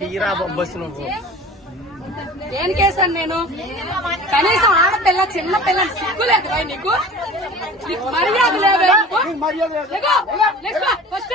తీరా నువ్వు. ఏం? కేసాను నేను? కనీసం ఆడపిల్ల చిన్న పిల్ల సిగ్గు లేదు భయ్ నీకు? నీకు మర్యాద లేదు ఫస్ట్.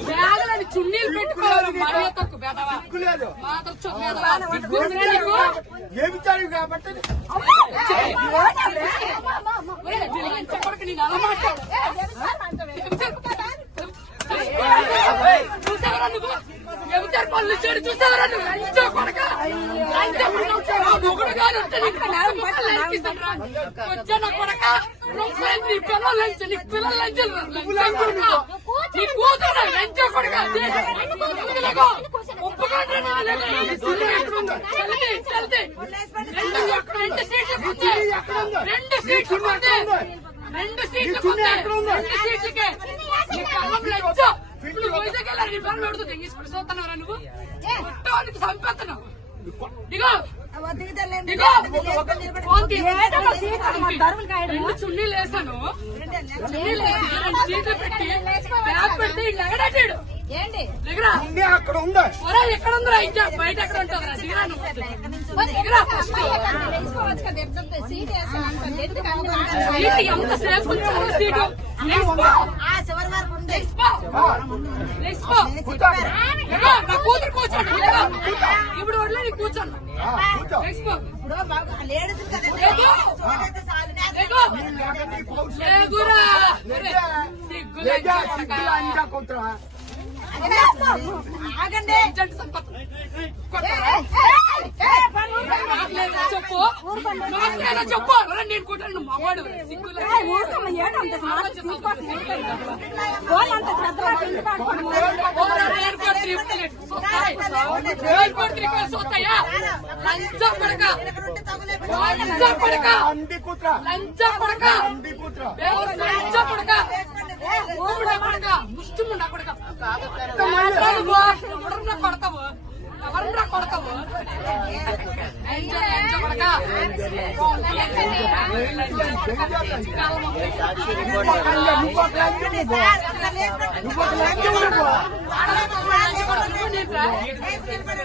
బ్యాగులని చున్నీలు పెట్టుకోవాలి ఏమిచ్చారు కాబట్టి కొడుకు నేను అలా మాట్లాడు. చూసావరా నువ్వు చెబుతారు పళ్ళు చెడు చూసావరా నువ్వు లంచ కొడక నేల మొక్కలు నరికిస్తానురా. వచ్చా కొడక పిల్లలు లంచ లంచ నీ కూతురు లంచ కొడక ఒప్పుకోండి. రెండు సీట్లు రెండు సీట్లు రెండు సీట్లు రెండు సీట్లకే నీ కళ్ళం లజ్జ ఇప్పుడు వైజాగ్ వెళ్ళారు నీ పనులు అడుగుతుంది తీసుకుని చూస్తున్నారా నువ్వు తీ. రెండు చున్నీలు వేసాను చున్నీలు వేసి రెండు సీట్లు పెట్టి బ్యాగ్ పెట్టి లెగడాటాడు ఏంటి? అక్కడ ఉంది ఎక్కడ ఉందిరా? ఇంకా బయట ఎక్కడ ఉంటుందిరా దిగరా సీట్ నా కూతురు కూర్చోండి. ఇప్పుడు వదిలే నీ కూర్చోండి. లేచిపో. చెప్పు చెప్పు నేను కొట్టాను మగవాడు సిగ్గు లేక. ఓరా, నేను కొట్టి ఇప్పుడే. సొత్తాయి. నేను కొట్టి ఇక్కడ సొత్తాయా? లంచం కొడక. లంచం కొడక. అంది కుట్రా లంచం కొడక. అంది కుట్రా దేవుడు లంచం కొడక. ఊపిడా కొడక. ముష్టిముండా కొడక. మాట్లాడుకో. ఎవరన్నా కొడతావు ఎవరన్నా కొడతావు లంచం, లంచం కొడక. నువ్వు ఒక లంజ, నువ్వు ఒక లంజ నువ్వు. నువ్వు ఒక లంజ నువ్వు.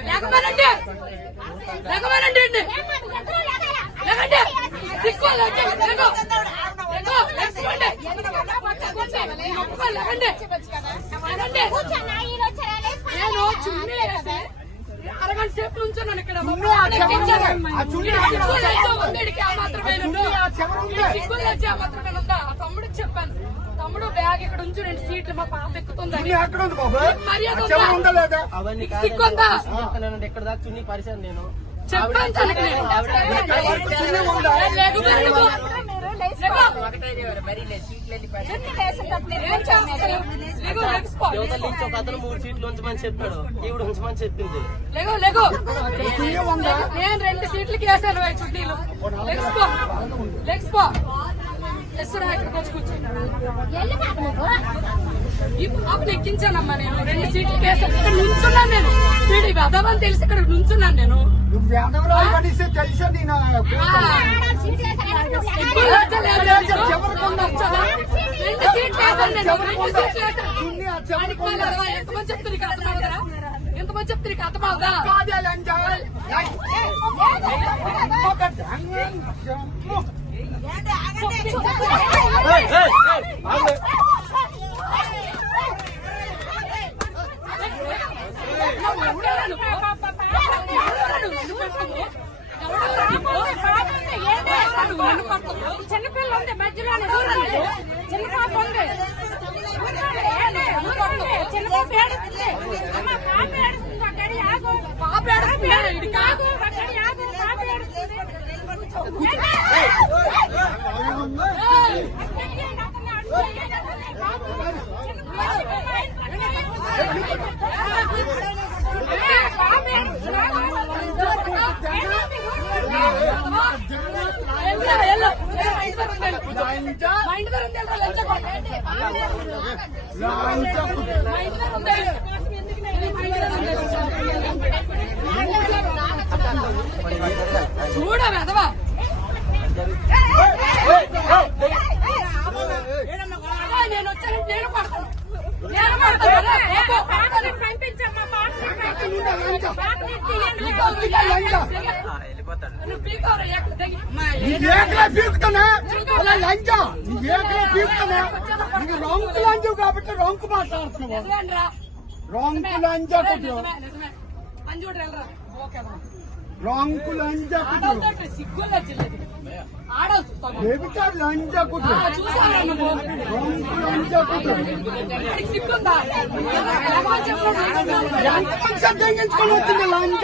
లేకపోయినండి లేకపోయినండి లేకండి సిక్కు లేకో లేకండి లేకండి నేను చున్నీ అరగంట సేపు నుంచున్నాను ఇక్కడ. తమ్ముడికి చెప్పాను. తమ్ముడు బ్యాగ్ ఇక్కడ ఉంచు రెండు సీట్లు మా పాప బాబు? మర్యాద? చెప్తానంటే ఇక్కడ దాకా చున్నీ పరిచాను నేను. నుంచి ఒక అతను మూడు సీట్లు ఉంచమని చెప్పాడు ఈవిడ ఉంచమని చెప్పింది. చున్నీ ఉందా నేను రెండు సీట్లకి వేసాను వై చుట్టీలు లెగ్స్పో లెగ్స్పో ఈ పాపను ఎక్కించానమ్మా నేను రెండు సీట్లకి వేసాను ఇక్కడ నుంచున్నాను నేను వీడి వెదవని తెలిసి ఇక్కడ నుంచున్నాను నేను నువ్వు వేదవరా కనీసం తెలుసా నేను ఎక్కువ లజ్జ లేదు. చివరికి ఉందా? రెండు సీట్లు వేసాను నేను రెండు సీట్లు వేసాను చున్నీ ఆ చెవులు వాడికి మళ్ళీ అరవై. ఎంతమంది చెప్తే నీకు అర్థమవుతుందా ఎంతమంది చెప్తే నీకు అర్థమవుదా కాదే లంజ ఒక దంగ. ఏయ్, ఏయ్, ఏయ్, ఆగు. చిన్నపిల్ల ఉంది మధ్యలో చిన్న పాప ఉంది చిన్న పాప ఏడుస్తుంది అమ్మ, పాప ఏడుస్తుంది అక్కడి ఆగు పాప ఏడుస్తుంది ఇది కాదు అక్కడి ఆగు పాప ఏడుస్తుంది ఏయ్! ఏయ్! లంచ మా ఇంటి దగ్గర ఉంది ఏంట్రా లంచ కొడక? లంచ కుట్ర మా ఇంటి దగ్గర ఉంది. మా ఇంటి దగ్గర ఉంది. చూడ వెదవా నేను వచ్చాను నేను పడతాను నేను పడతాను కదా, ఏకలే పీకుతానా అలా లంచ నీకు ఏకలే పీకుతానా నీకు రొంకు లంచు కాబట్టి రొంకు మాట్లాడుతున్నావు నిజమేనరా? రొంకు లంచ కుట్ర ఓకే అమ్మా. రొంకు లంచ కుట్ర? రొంకు లంచ కుట్ర? ఎంత లంచ లంచ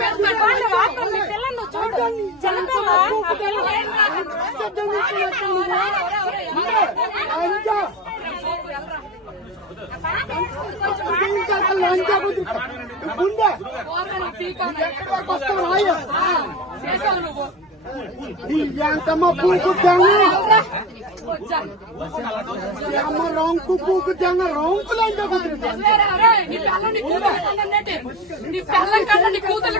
ఎంతమ్మ పూకు తెంగ వచ్చా అమ్మ రొంకు పూకు తెంగ నీ కూతురు కన్నా నీ కూతురు